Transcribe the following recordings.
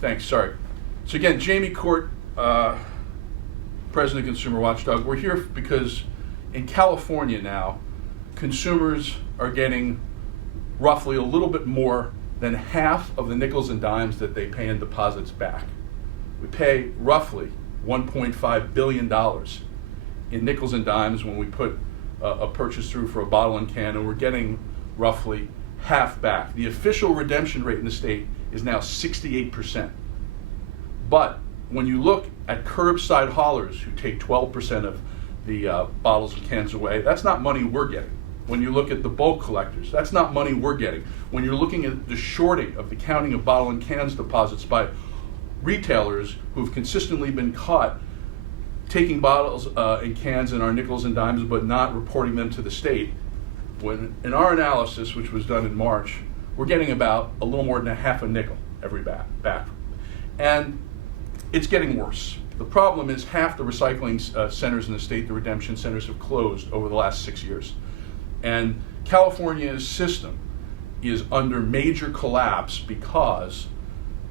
Thanks, sorry. So again, Jamie Court, President of ConsumerWatchdog. We're here because in California now, consumers are getting roughly a little bit more than half of the nickels and dimes that they pay in deposits back. We pay roughly $1.5 billion in nickels and dimes when we put a purchase through for a bottle and can, and we're getting roughly half back. The official redemption rate in the state is now 68%. But when you look at curbside haulers who take 12% of the bottles and cans away, that's not money we're getting. When you look at the bulk collectors, that's not money we're getting. When you're looking at the shorting of the counting of bottle and cans deposits by retailers who've consistently been caught taking bottles and cans in our nickels and dimes but not reporting them to the state, when in our analysis, which was done in March, we're getting about a little more than a half a nickel every back. And it's getting worse. The problem is half the recycling centers in the state, the redemption centers, have closed over the last 6 years. And California's system is under major collapse because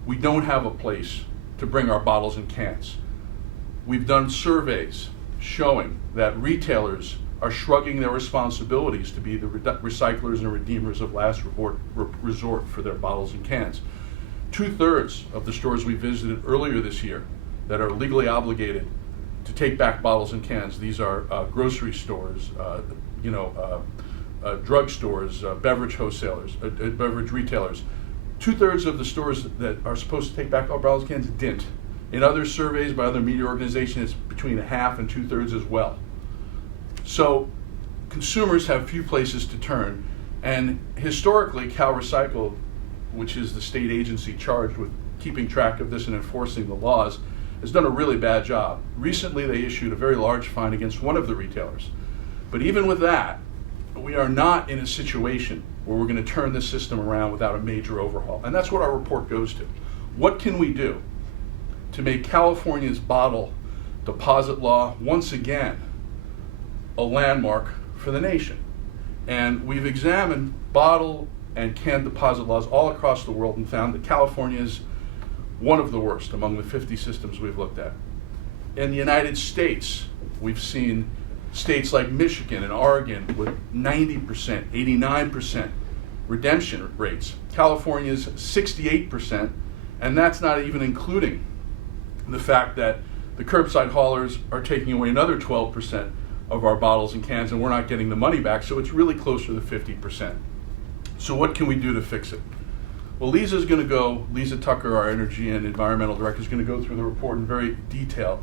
we don't have a place to bring our bottles and cans. We've done surveys showing that retailers are shrugging their responsibilities to be the recyclers and redeemers of last resort for their bottles and cans. 2/3 of the stores we visited earlier this year that are legally obligated to take back bottles and cans, these are grocery stores, drug stores, beverage wholesalers, beverage retailers. 2/3 of the stores that are supposed to take back our bottles and cans didn't. In other surveys by other media organizations, it's between a half and 2/3 as well. So consumers have few places to turn, and historically CalRecycling, which is the state agency charged with keeping track of this and enforcing the laws, has done a really bad job. Recently they issued a very large fine against one of the retailers. But even with that, we are not in a situation where we're going to turn this system around without a major overhaul. And that's what our report goes to. What can we do to make California's bottle deposit law once again a landmark for the nation? And we've examined bottle and can deposit laws all across the world and found that California is one of the worst among the 50 systems we've looked at. In the United States, we've seen states like Michigan and Oregon with 90%, 89% redemption rates. California's 68%, and that's not even including the fact that the curbside haulers are taking away another 12% of our bottles and cans, and we're not getting the money back, so it's really closer to 50%. So what can we do to fix it? Well, Lisa Tucker, our Energy and Environmental Director, is going to go through the report in a very detailed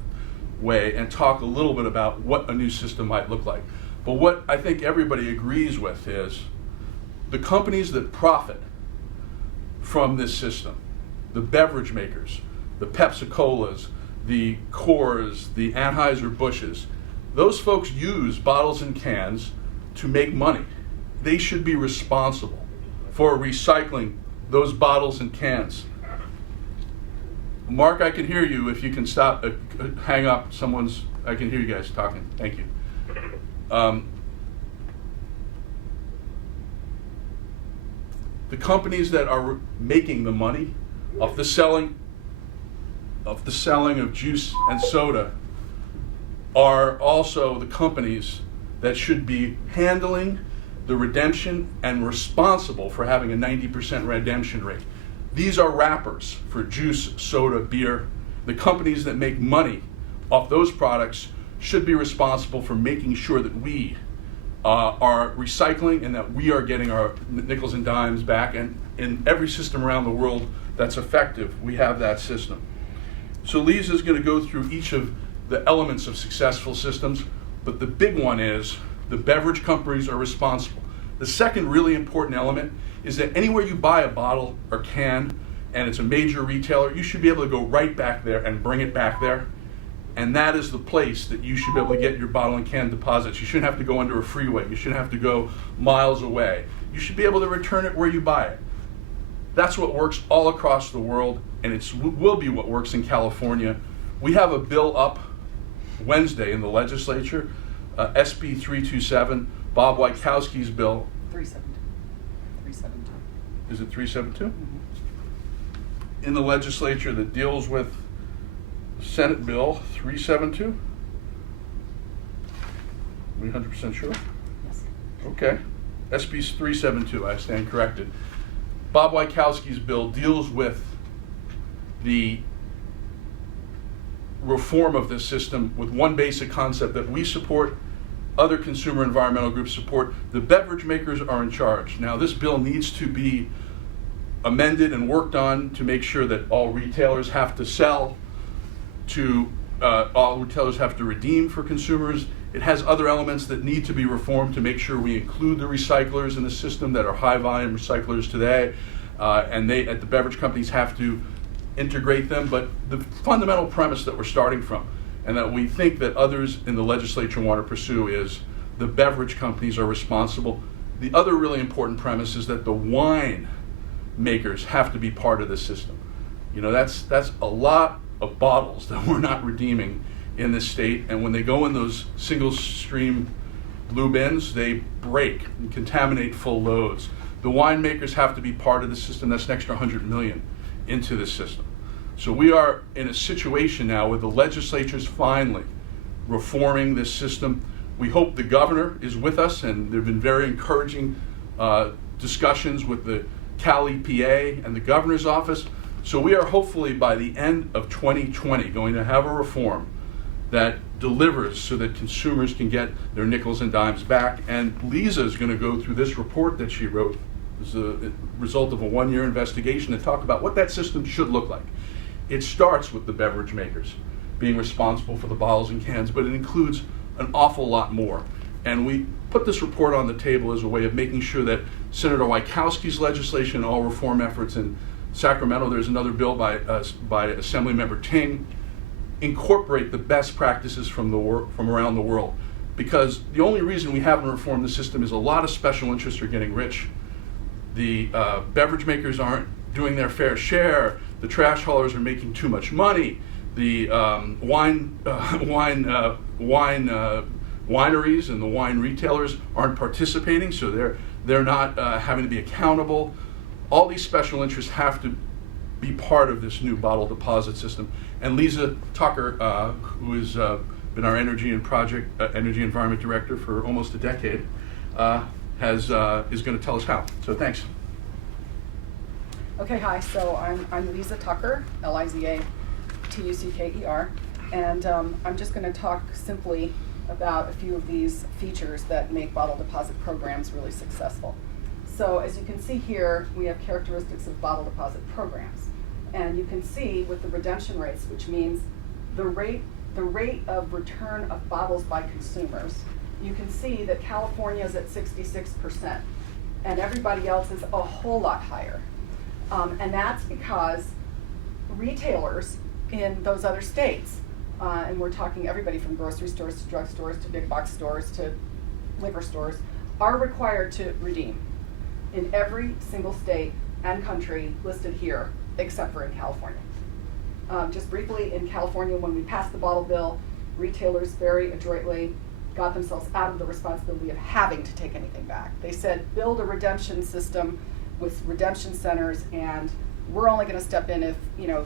way and talk a little bit about what a new system might look like. But what I think everybody agrees with is the companies that profit from this system, the beverage makers, the Pepsi-Colas, the Coors, the Anheuser-Busch's, those folks use bottles and cans to make money. They should be responsible for recycling those bottles and cans. Mark, I can hear you. If you can stop, hang up. I can hear you guys talking. Thank you. The companies that are making the money off the selling of juice and soda are also the companies that should be handling the redemption and responsible for having a 90% redemption rate. These are wrappers for juice, soda, beer. The companies that make money off those products should be responsible for making sure that we are recycling and that we are getting our nickels and dimes back. And in every system around the world that's effective, we have that system. So Lisa's going to go through each of the elements of successful systems, but the big one is the beverage companies are responsible. The second really important element is that anywhere you buy a bottle or can and it's a major retailer, you should be able to go right back there and bring it back there. And that is the place that you should be able to get your bottle and can deposits. You shouldn't have to go under a freeway. You shouldn't have to go miles away. You should be able to return it where you buy it. That's what works all across the world, and it will be what works in California. We have a bill up Wednesday in the legislature, SB 327, Bob Wachowski's bill. 372. Is it 372? Mm-hmm. in the legislature that deals with Senate Bill 372? 100% sure? Yes. Okay. SB 372, I stand corrected. Bob Wykowski's bill deals with the reform of this system with one basic concept that we support, other consumer environmental groups support. The beverage makers are in charge. Now, this bill needs to be amended and worked on to make sure that all retailers have to sell to, all retailers have to redeem for consumers. It has other elements that need to be reformed to make sure we include the recyclers in the system that are high volume recyclers today, and they, at the beverage companies, have to integrate them. But the fundamental premise that we're starting from, and that we think that others in the legislature want to pursue, is the beverage companies are responsible. The other really important premise is that the wine makers have to be part of the system. You know, that's a lot of bottles that we're not redeeming in this state, and when they go in those single stream blue bins, they break and contaminate full loads. The winemakers have to be part of the system. That's an extra 100 million into the system. So we are in a situation now where the legislature's finally reforming this system. We hope the governor is with us, and there have been very encouraging discussions with the Cal EPA and the governor's office. So we are hopefully by the end of 2020 going to have a reform that delivers so that consumers can get their nickels and dimes back. And Lisa is going to go through this report that she wrote as a result of a one-year investigation and talk about what that system should look like. It starts with the beverage makers being responsible for the bottles and cans, but it includes an awful lot more. And we put this report on the table as a way of making sure that Senator Wykowski's legislation and all reform efforts in Sacramento, there's another bill by Assemblymember Ting, incorporate the best practices from around the world. Because the only reason we haven't reformed the system is a lot of special interests are getting rich. The beverage makers aren't doing their fair share. The trash haulers are making too much money. The wineries and the wine retailers aren't participating, so they're not having to be accountable. All these special interests have to be part of this new bottle deposit system. And Lisa Tucker, who has been our energy environment director for almost a decade, is going to tell us how. So thanks. Okay, hi. So I'm Lisa Tucker, L-I-Z-A-T-U-C-K-E-R, and I'm just going to talk simply about a few of these features that make bottle deposit programs really successful. So as you can see here, we have characteristics of bottle deposit programs. And you can see with the redemption rates, which means the rate of return of bottles by consumers, you can see that California is at 66%, and everybody else is a whole lot higher. And that's because retailers in those other states, and we're talking everybody from grocery stores to drugstores to big box stores to liquor stores, are required to redeem in every single state and country listed here, except for in California. Just briefly, in California, when we passed the bottle bill, retailers very adroitly got themselves out of the responsibility of having to take anything back. They said, build a redemption system with redemption centers, and we're only going to step in if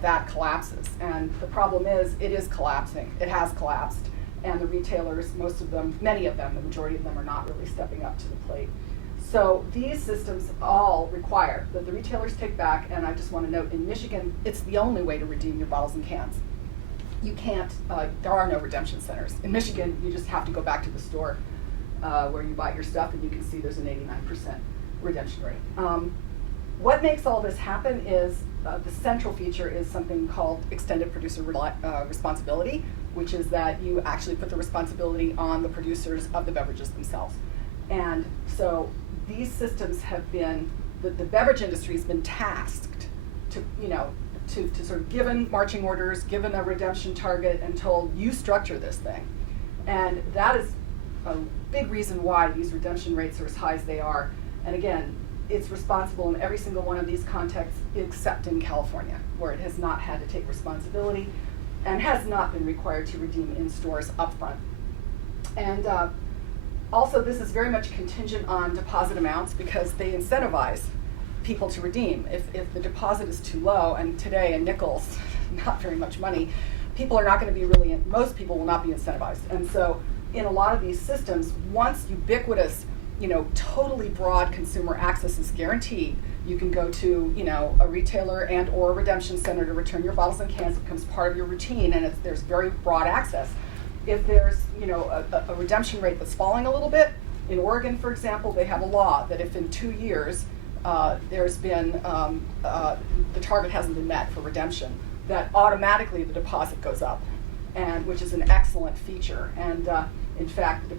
that collapses. And the problem is, it is collapsing. It has collapsed, and the retailers, most of them, many of them, the majority of them, are not really stepping up to the plate. So these systems all require that the retailers take back, and I just want to note, in Michigan, it's the only way to redeem your bottles and cans. You can't, there are no redemption centers. In Michigan, you just have to go back to the store where you buy your stuff, and you can see there's an 89% redemption rate. What makes all this happen is the central feature is something called extended producer responsibility, which is that you actually put the responsibility on the producers of the beverages themselves. And so these systems have been, the beverage industry has been tasked to sort of given marching orders, given a redemption target, and told, you structure this thing. And that is a big reason why these redemption rates are as high as they are. And again, it's responsible in every single one of these contexts, except in California, where it has not had to take responsibility and has not been required to redeem in stores upfront. And also, this is very much contingent on deposit amounts because they incentivize people to redeem. If the deposit is too low, and today a nickel's not very much money, people are not going to be most people will not be incentivized. And so in a lot of these systems, once ubiquitous, totally broad consumer access is guaranteed, you can go to, a retailer and or a redemption center to return your bottles and cans. It becomes part of your routine, and there's very broad access. If there's, a redemption rate that's falling a little bit, in Oregon, for example, they have a law that if in 2 years there's been, the target hasn't been met for redemption, that automatically the deposit goes up, and which is an excellent feature. And in fact, the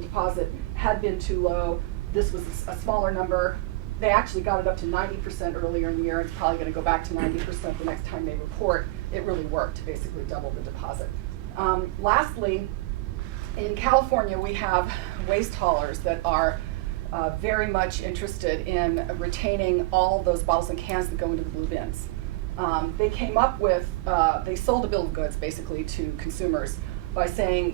deposit had been too low. This was a smaller number. They actually got it up to 90% earlier in the year. It's probably going to go back to 90% the next time they report. It really worked to basically double the deposit. Lastly, in California, we have waste haulers that are very much interested in retaining all those bottles and cans that go into the blue bins. They came up with, they sold a bill of goods basically to consumers by saying,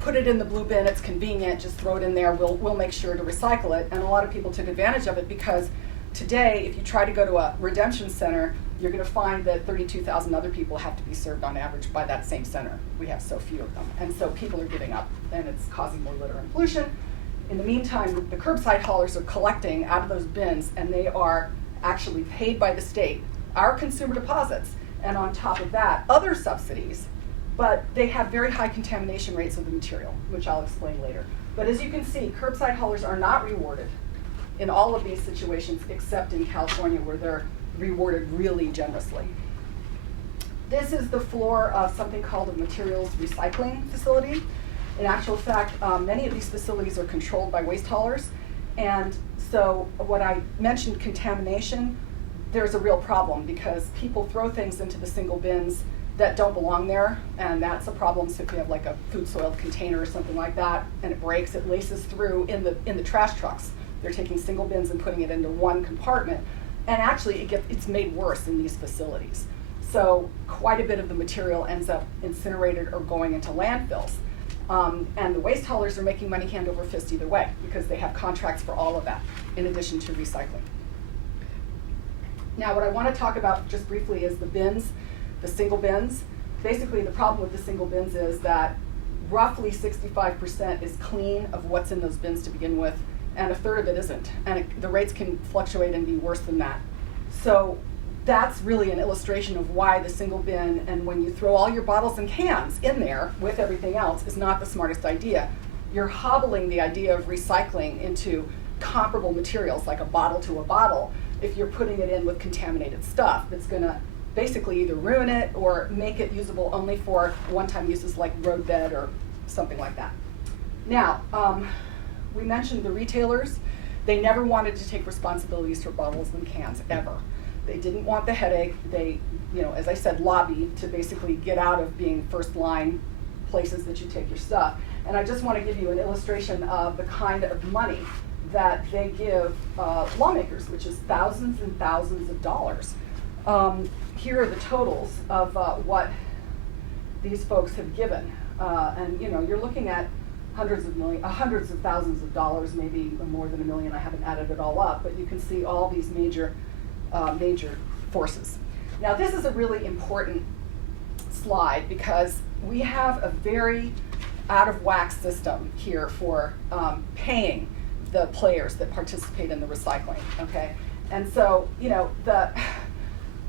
put it in the blue bin, it's convenient, just throw it in there, we'll make sure to recycle it. And a lot of people took advantage of it because today, if you try to go to a redemption center, you're going to find that 32,000 other people have to be served on average by that same center. We have so few of them. And so people are giving up, and it's causing more litter and pollution. In the meantime, the curbside haulers are collecting out of those bins, and they are actually paid by the state, our consumer deposits, and on top of that, other subsidies. But they have very high contamination rates of the material, which I'll explain later. But as you can see, curbside haulers are not rewarded in all of these situations, except in California, where they're rewarded really generously. This is the floor of something called a materials recycling facility. In actual fact, many of these facilities are controlled by waste haulers. And so when I mentioned contamination, there's a real problem because people throw things into the single bins that don't belong there, and that's a problem. So if you have like a food soiled container or something like that, and it breaks, it laces through in the trash trucks. They're taking single bins and putting it into one compartment, and actually it's made worse in these facilities. So quite a bit of the material ends up incinerated or going into landfills. And the waste haulers are making money hand over fist either way because they have contracts for all of that, in addition to recycling. Now, what I want to talk about just briefly is the bins, the single bins. Basically, the problem with the single bins is that roughly 65% is clean of what's in those bins to begin with, and a third of it isn't. And the rates can fluctuate and be worse than that. So that's really an illustration of why the single bin, and when you throw all your bottles and cans in there with everything else, is not the smartest idea. You're hobbling the idea of recycling into comparable materials, like a bottle to a bottle, if you're putting it in with contaminated stuff that's going to basically either ruin it or make it usable only for one-time uses like roadbed or something like that. Now, we mentioned the retailers. They never wanted to take responsibilities for bottles and cans, ever. They didn't want the headache. They, as I said, lobbied to basically get out of being first-line places that you take your stuff. And I just want to give you an illustration of the kind of money that they give lawmakers, which is thousands and thousands of dollars. Here are the totals of what these folks have given. And you're looking at hundreds of thousands of dollars, maybe more than $1 million. I haven't added it all up, but you can see all these major forces. Now, this is a really important slide because we have a very out of whack system here for paying the players that participate in the recycling, okay? And so,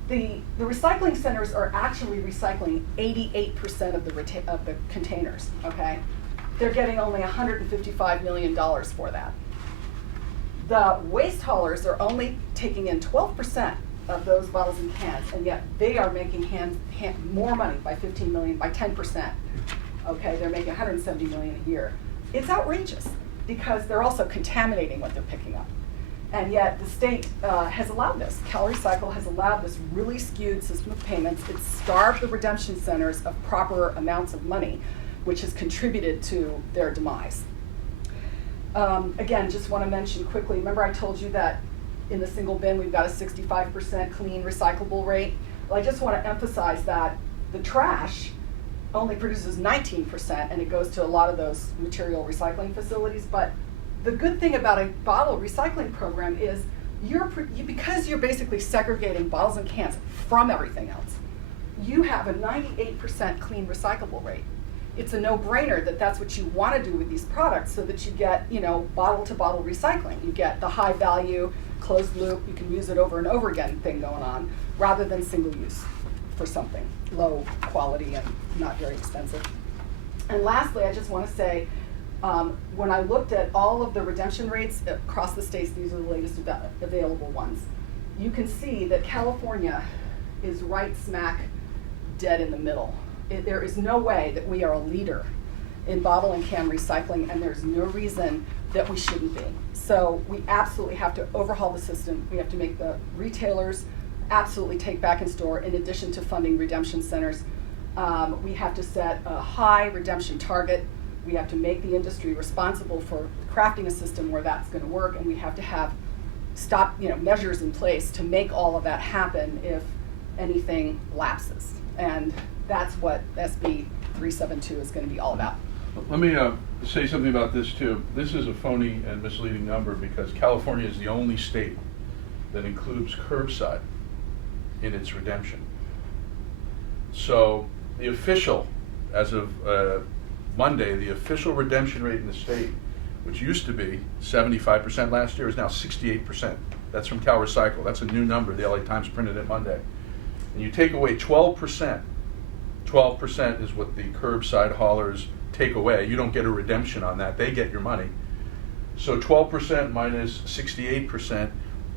the recycling centers are actually recycling 88% of the containers, okay? They're getting only $155 million for that. The waste haulers are only taking in 12% of those bottles and cans, and yet they are making more money by 15 million, by 10%. Okay, they're making 170 million a year. It's outrageous because they're also contaminating what they're picking up. And yet the state has allowed this. CalRecycle has allowed this really skewed system of payments. It's starved the redemption centers of proper amounts of money, which has contributed to their demise. Again, just want to mention quickly, remember I told you that in the single bin we've got a 65% clean recyclable rate? Well, I just want to emphasize that the trash only produces 19%, and it goes to a lot of those material recycling facilities. But the good thing about a bottle recycling program is because you're basically segregating bottles and cans from everything else, you have a 98% clean recyclable rate. It's a no-brainer that that's what you want to do with these products so that you get, bottle-to-bottle recycling. You get the high-value, closed loop, you can use it over and over again thing going on, rather than single use for something low quality and not very expensive. And lastly, I just want to say, when I looked at all of the redemption rates across the states, these are the latest available ones, you can see that California is right smack dead in the middle. There is no way that we are a leader in bottle and can recycling, and there's no reason that we shouldn't be. So we absolutely have to overhaul the system. We have to make the retailers absolutely take back in store, in addition to funding redemption centers. We have to set a high redemption target. We have to make the industry responsible for crafting a system where that's going to work, and we have to have measures in place to make all of that happen if anything lapses. And that's what SB 372 is going to be all about. Let me say something about this too. This is a phony and misleading number because California is the only state that includes curbside in its redemption. So the official, as of Monday, the official redemption rate in the state, which used to be 75% last year, is now 68%. That's from CalRecycling. That's a new number. The LA Times printed it Monday. And you take away 12%. 12% is what the curbside haulers take away. You don't get a redemption on that. They get your money. So 12% minus 68%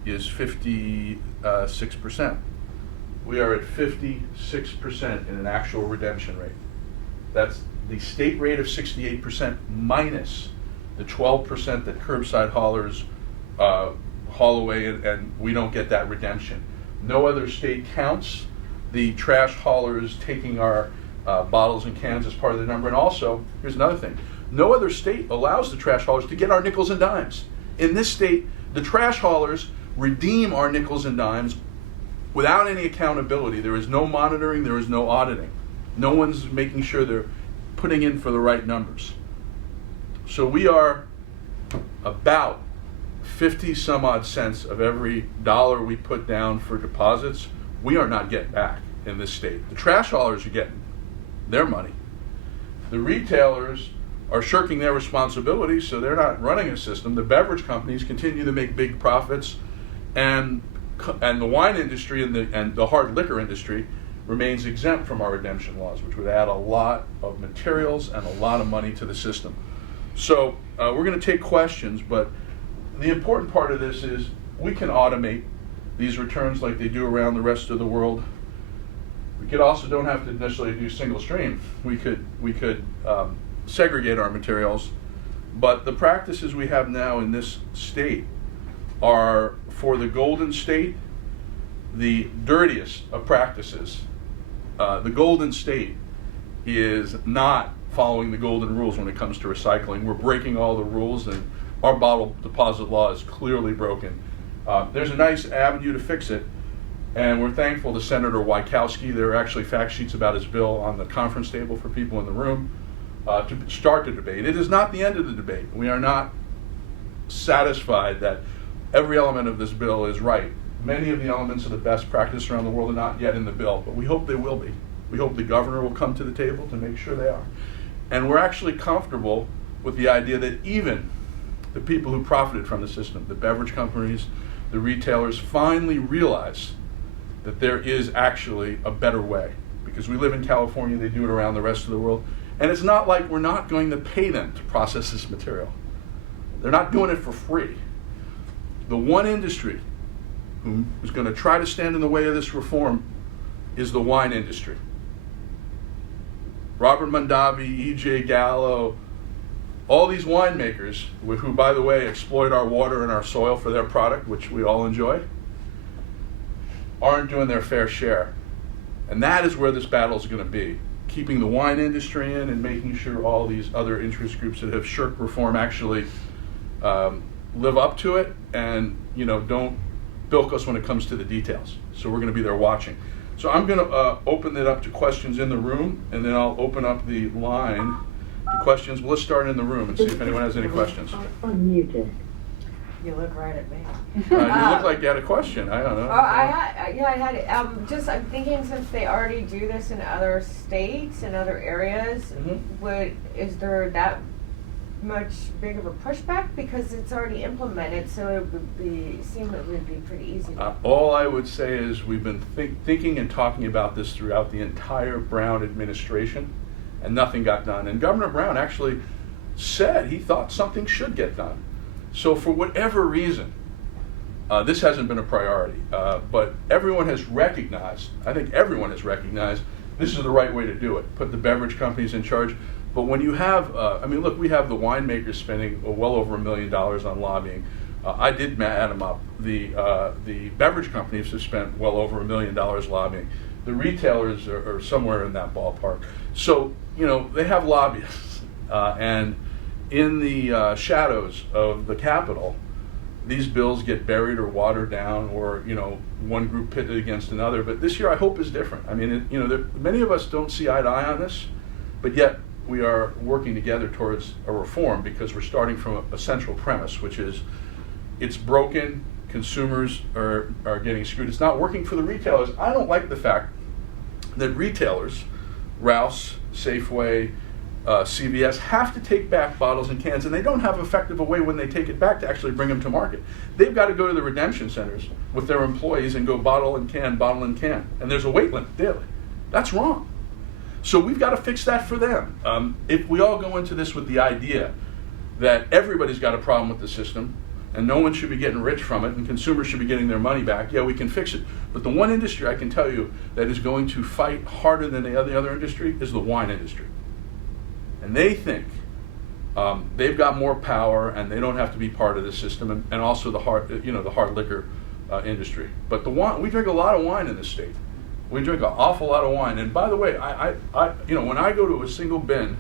is 56%. We are at 56% in an actual redemption rate. That's the state rate of 68% minus the 12% that curbside haulers haul away, and we don't get that redemption. No other state counts the trash haulers taking our bottles and cans as part of the number. And also, here's another thing. No other state allows the trash haulers to get our nickels and dimes. In this state, the trash haulers redeem our nickels and dimes without any accountability. There is no monitoring, there is no auditing. No one's making sure they're putting in for the right numbers. So we are about 50 some odd cents of every dollar we put down for deposits, we are not getting back in this state. The trash haulers are getting their money. The retailers are shirking their responsibility, so they're not running a system. The beverage companies continue to make big profits, and the wine industry and the hard liquor industry remains exempt from our redemption laws, which would add a lot of materials and a lot of money to the system. So we're going to take questions, but the important part of this is we can automate these returns like they do around the rest of the world. We could also don't have to necessarily do single stream. We could segregate our materials, but the practices we have now in this state are, for the Golden State, the dirtiest of practices. The Golden State is not following the golden rules when it comes to recycling. We're breaking all the rules, and our bottle deposit law is clearly broken. There's a nice avenue to fix it, and we're thankful to Senator Wykowski. There are actually fact sheets about his bill on the conference table for people in the room to start the debate. It is not the end of the debate. We are not satisfied that every element of this bill is right. Many of the elements of the best practice around the world are not yet in the bill, but we hope they will be. We hope the governor will come to the table to make sure they are. And we're actually comfortable with the idea that even the people who profited from the system, the beverage companies, the retailers, finally realize that there is actually a better way. Because we live in California, they do it around the rest of the world. And it's not like we're not going to pay them to process this material. They're not doing it for free. The one industry who is going to try to stand in the way of this reform is the wine industry. Robert Mondavi, E.J. Gallo, all these winemakers, who, by the way, exploit our water and our soil for their product, which we all enjoy, aren't doing their fair share. And that is where this battle is going to be, keeping the wine industry in and making sure all these other interest groups that have shirked reform actually live up to it and don't bilk us when it comes to the details. So we're going to be there watching. So I'm going to open it up to questions in the room, and then I'll open up the line to questions. Well, let's start in the room and see if anyone has any questions. Unmuted. You look right at me. You look like you had a question. I don't know. I had it. I'm thinking, since they already do this in other states and other areas, is there that much big of a pushback, because it's already implemented? So it would be pretty easy. All I would say is we've been thinking and talking about this throughout the entire Brown administration, and nothing got done. And Governor Brown actually said he thought something should get done. So for whatever reason, this hasn't been a priority. But everyone has recognized, I think everyone has recognized, this is the right way to do it. Put the beverage companies in charge. But when you have, look, we have the winemakers spending well over $1 million on lobbying. I did add them up. The beverage companies have spent well over $1 million lobbying. The retailers are somewhere in that ballpark. So, they have lobbyists. And in the shadows of the Capitol, these bills get buried or watered down, or one group pitted against another. But this year, I hope, is different. Many of us don't see eye to eye on this, but yet we are working together towards a reform, because we're starting from a central premise, which is it's broken. Consumers are getting screwed. It's not working for the retailers. I don't like the fact that retailers, Ralph's, Safeway, CVS, have to take back bottles and cans, and they don't have effective a way when they take it back to actually bring them to market. They've got to go to the redemption centers with their employees and go bottle and can, and there's a wait limit daily. That's wrong. So we've got to fix that for them. If we all go into this with the idea that everybody's got a problem with the system and no one should be getting rich from it and consumers should be getting their money back, yeah, we can fix it. But the one industry I can tell you that is going to fight harder than the other industry is the wine industry. And they think they've got more power and they don't have to be part of the system, and also the hard liquor industry. But the wine, we drink a lot of wine in this state. We drink an awful lot of wine. And by the way, I when I go to a single bin,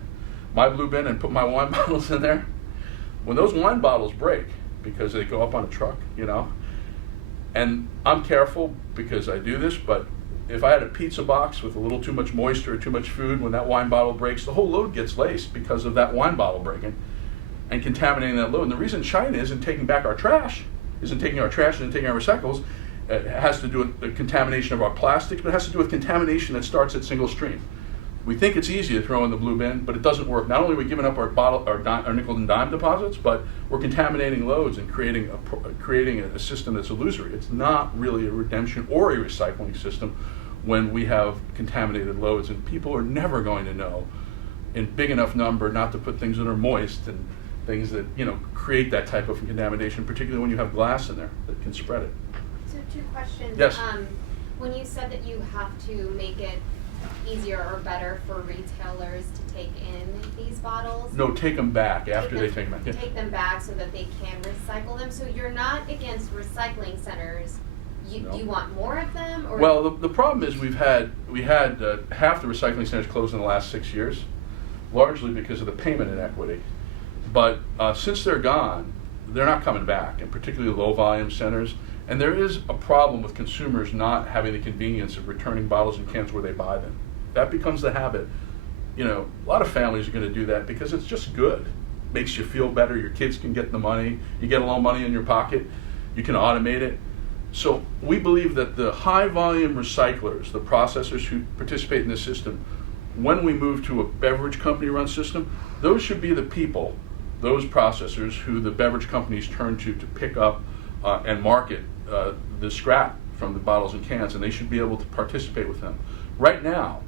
my blue bin, and put my wine bottles in there, when those wine bottles break because they go up on a truck, and I'm careful because I do this, but if I had a pizza box with a little too much moisture or too much food, when that wine bottle breaks, the whole load gets laced because of that wine bottle breaking and contaminating that load. And the reason China isn't taking back our trash, isn't taking our recyclables, it has to do with the contamination of our plastics, but it has to do with contamination that starts at single stream. We think it's easy to throw in the blue bin, but it doesn't work. Not only are we giving up our nickel and dime deposits, but we're contaminating loads and creating a system that's illusory. It's not really a redemption or a recycling system when we have contaminated loads, and people are never going to know in big enough number not to put things that are moist and things that create that type of contamination, particularly when you have glass in there that can spread it. So 2 questions. Yes. When you said that you have to make it easier or better for retailers to take in these bottles? No, take them back after they take them back. Yeah. Take them back so that they can recycle them. So you're not against recycling centers. No. You want more of them? Or? Well, the problem is we had half the recycling centers closed in the last 6 years, largely because of the payment inequity. But since they're gone, they're not coming back, and particularly low volume centers. And there is a problem with consumers not having the convenience of returning bottles and cans where they buy them. That becomes the habit. A lot of families are going to do that because it's just good. Makes you feel better. Your kids can get the money. You get a little money in your pocket. You can automate it. So we believe that the high volume recyclers, the processors who participate in this system, when we move to a beverage company run system, those should be the people, those processors who the beverage companies turn to pick up and market the scrap from the bottles and cans, and they should be able to participate with them. Right now,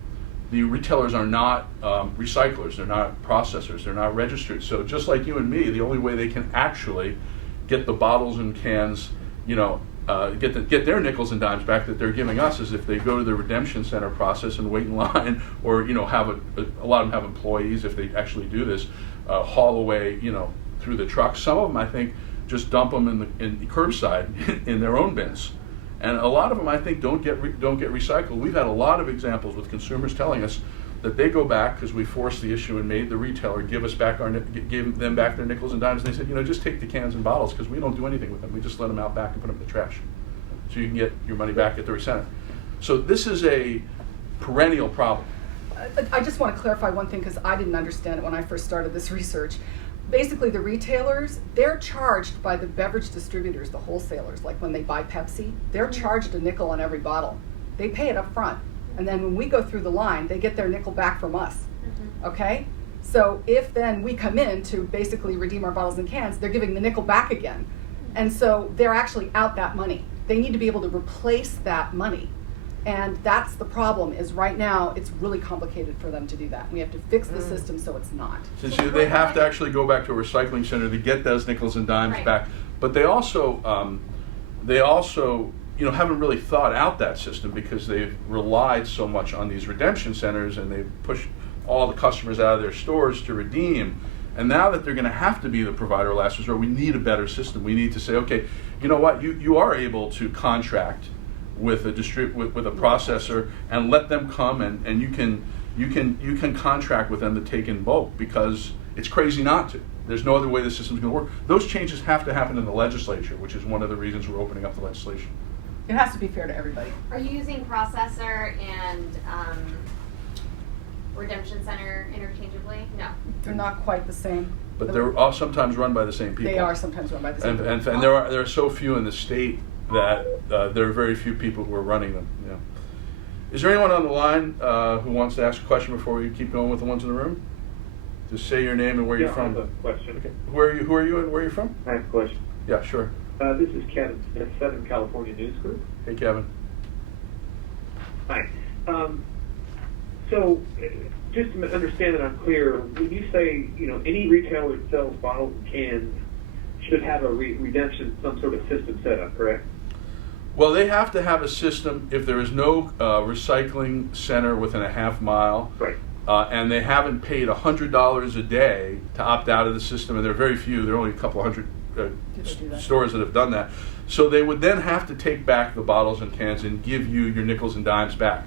the retailers are not recyclers, they're not processors, they're not registered. So just like you and me, the only way they can actually get the bottles and cans, get their nickels and dimes back that they're giving us is if they go to the redemption center process and wait in line, or have a lot of them have employees if they actually do this, haul away through the trucks. Some of them, I think, just dump them in the curbside in their own bins, and a lot of them I think don't get recycled. We've had a lot of examples with consumers telling us that they go back because we forced the issue and made the retailer give them back their nickels and dimes. And they said, just take the cans and bottles because we don't do anything with them. We just let them out back and put them in the trash, so you can get your money back at the center. So this is a perennial problem. I just want to clarify one thing because I didn't understand it when I first started this research. basically the retailers, they're charged by the beverage distributors, the wholesalers, like when they buy Pepsi, they're charged a nickel on every bottle. They pay it up front. And then when we go through the line, they get their nickel back from us, okay? So if then we come in to basically redeem our bottles and cans, they're giving the nickel back again. And so they're actually out that money. They need to be able to replace that money. And that's the problem, is right now it's really complicated for them to do that. We have to fix the system so it's not. Since they have to actually go back to a recycling center to get those nickels and dimes Right. back. But they also haven't really thought out that system because they've relied so much on these redemption centers, and they've pushed all the customers out of their stores to redeem. And now that they're going to have to be the provider of last resort, we need a better system. We need to say, okay, you know what, you are able to contract with a with a processor and let them come, and you can contract with them to take in bulk, because it's crazy not to. There's no other way the system's going to work. Those changes have to happen in the legislature, which is one of the reasons we're opening up the legislation. It has to be fair to everybody. Are you using processor and redemption center interchangeably? No. They're not quite the same. But they're all sometimes run by the same people. They are sometimes run by the same And people. there are so few in the state that there are very few people who are running them. Yeah. Is there anyone on the line who wants to ask a question before we keep going with the ones in the room? Just say your name and where you're from. I have a question. Okay. Who are you and where are you from? I have a question. Yeah, sure. This is Kevin Smith, Southern California News Group. Hey, Kevin. Hi. So, just to understand that I'm clear, when you say, any retailer that sells bottles and cans should have a redemption, some sort of system set up, correct? Well, they have to have a system if there is no recycling center within a half mile. Right. And they haven't paid $100 a day to opt out of the system, and there are very few. There are only a couple hundred stores that have done that. So they would then have to take back the bottles and cans and give you your nickels and dimes back.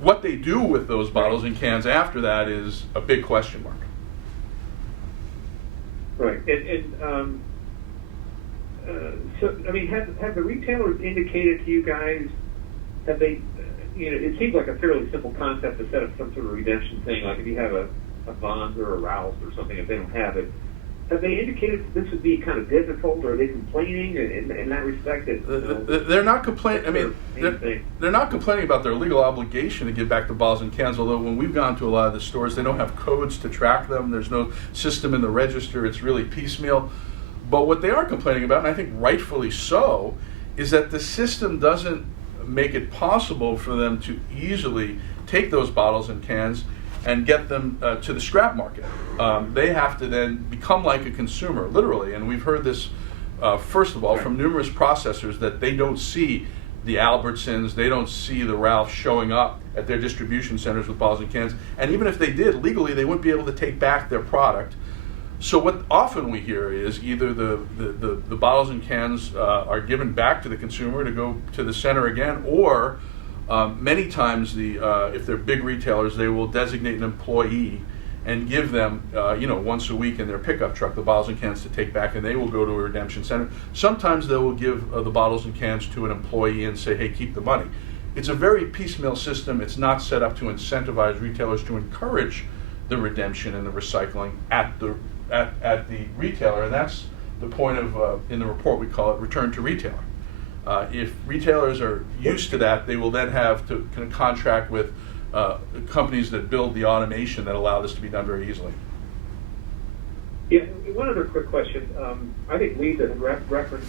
What they do with those bottles and cans after that is a big question mark. Right. So, I mean, have the retailers indicated to you guys, have they, it seems like a fairly simple concept to set up some sort of redemption thing, like if you have a Vons or a Rouse or something, if they don't have it. Have they indicated that this would be kind of difficult, or are they complaining in that respect? They're not complaining. I mean, they're not complaining about their legal obligation to give back the bottles and cans. Although when we've gone to a lot of the stores, they don't have codes to track them. There's no system in the register. It's really piecemeal. But what they are complaining about, and I think rightfully so, is that the system doesn't make it possible for them to easily take those bottles and cans and get them to the scrap market. They have to then become like a consumer, literally. And we've heard this, first of all, from numerous processors, that they don't see the Albertsons, they don't see the Ralphs showing up at their distribution centers with bottles and cans. And even if they did, legally, they wouldn't be able to take back their product. So what often we hear is either the bottles and cans are given back to the consumer to go to the center again, or many times if they're big retailers, they will designate an employee and give them once a week in their pickup truck the bottles and cans to take back, and they will go to a redemption center. Sometimes they will give the bottles and cans to an employee and say, hey, keep the money. It's a very piecemeal system. It's not set up to incentivize retailers to encourage the redemption and the recycling at the retailer, and that's the point of, in the report we call it return to retailer. If retailers are used to that, they will then have to contract with companies that build the automation that allow this to be done very easily. Yeah, one other quick question. I think Lisa had referenced,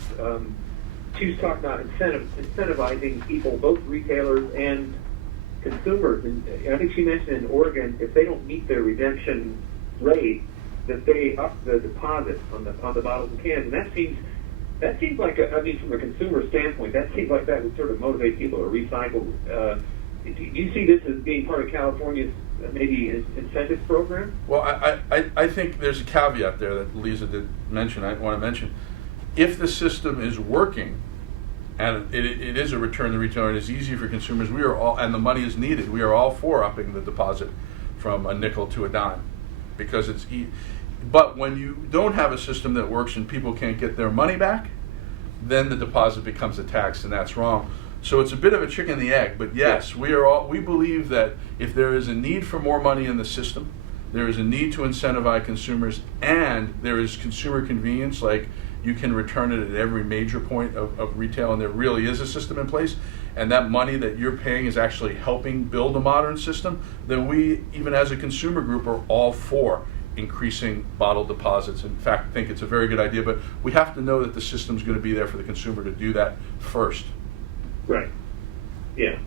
she was talking about incentivizing people, both retailers and consumers. And I think she mentioned in Oregon, if they don't meet their redemption rate, that they up the deposit on the bottles and cans. And that seems like, from a consumer standpoint, that seems like that would sort of motivate people to recycle. Do you see this as being part of California's maybe incentive program? Well, I think there's a caveat there that Lisa did mention. I want to mention, if the system is working and it is a return to retailer, and it's easy for consumers, we are all, and the money is needed, we are all for upping the deposit from a nickel to a dime, because it's but when you don't have a system that works and people can't get their money back, then the deposit becomes a tax, and that's wrong. So it's a bit of a chicken and the egg, but yes, we believe that if there is a need for more money in the system, There is a need to incentivize consumers, and there is consumer convenience, like you can return it at every major point of retail, and there really is a system in place, and that money that you're paying is actually helping build a modern system, then we, even as a consumer group, are all for increasing bottle deposits. In fact, think it's a very good idea, but we have to know that the system's going to be there for the consumer to do that first. Right. Yeah.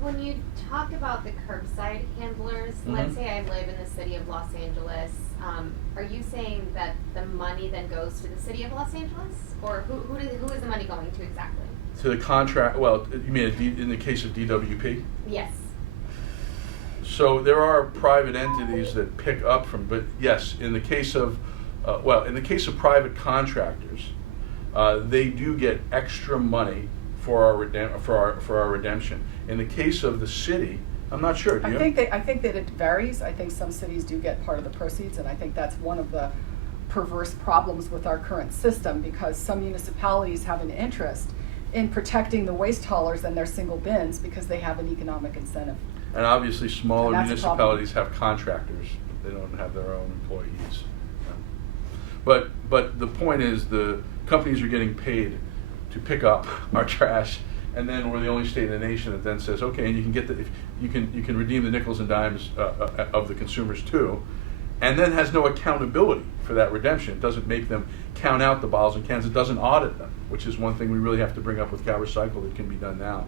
When you talk about the curbside handlers, let's say I live in the city of Los Angeles, are you saying that the money then goes to the city of Los Angeles? Or who is the money going to exactly? To the contract, well, you mean in the case of DWP? Yes. So there are private entities that pick up from, but yes, in the case of, in the case of private contractors, they do get extra money for our redemption. In the case of the city, I'm not sure. Do you? I think that it varies. I think some cities do get part of the proceeds, and I think that's one of the perverse problems with our current system, because some municipalities have an interest in protecting the waste haulers and their single bins because they have an economic incentive. And obviously, smaller And that's a problem. municipalities have contractors; they don't have their own employees. But the point is, the companies are getting paid to pick up our trash, and then we're the only state in the nation that then says, okay, and you can get you can redeem the nickels and dimes of the consumers too, and then has no accountability for that redemption. It doesn't make them count out the bottles and cans. It doesn't audit them, which is one thing we really have to bring up with CalRecycle that can be done now.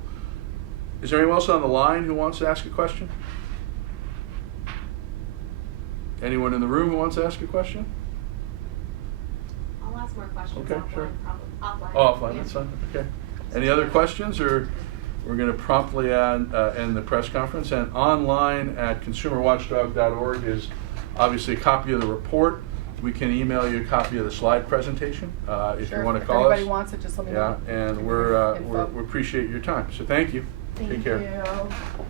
Is there anyone else on the line who wants to ask a question? Anyone in the room who wants to ask a question? I'll ask more questions Okay, offline, sure. offline. Oh, offline, that's fine, okay. Any other questions, or we're going to promptly end the press conference? And online at ConsumerWatchdog.org is obviously a copy of the report. We can email you a copy of the slide presentation if you want to call us. If anybody wants it, just let me know. Yeah, and we appreciate your time. So thank you. Take care. Thank you.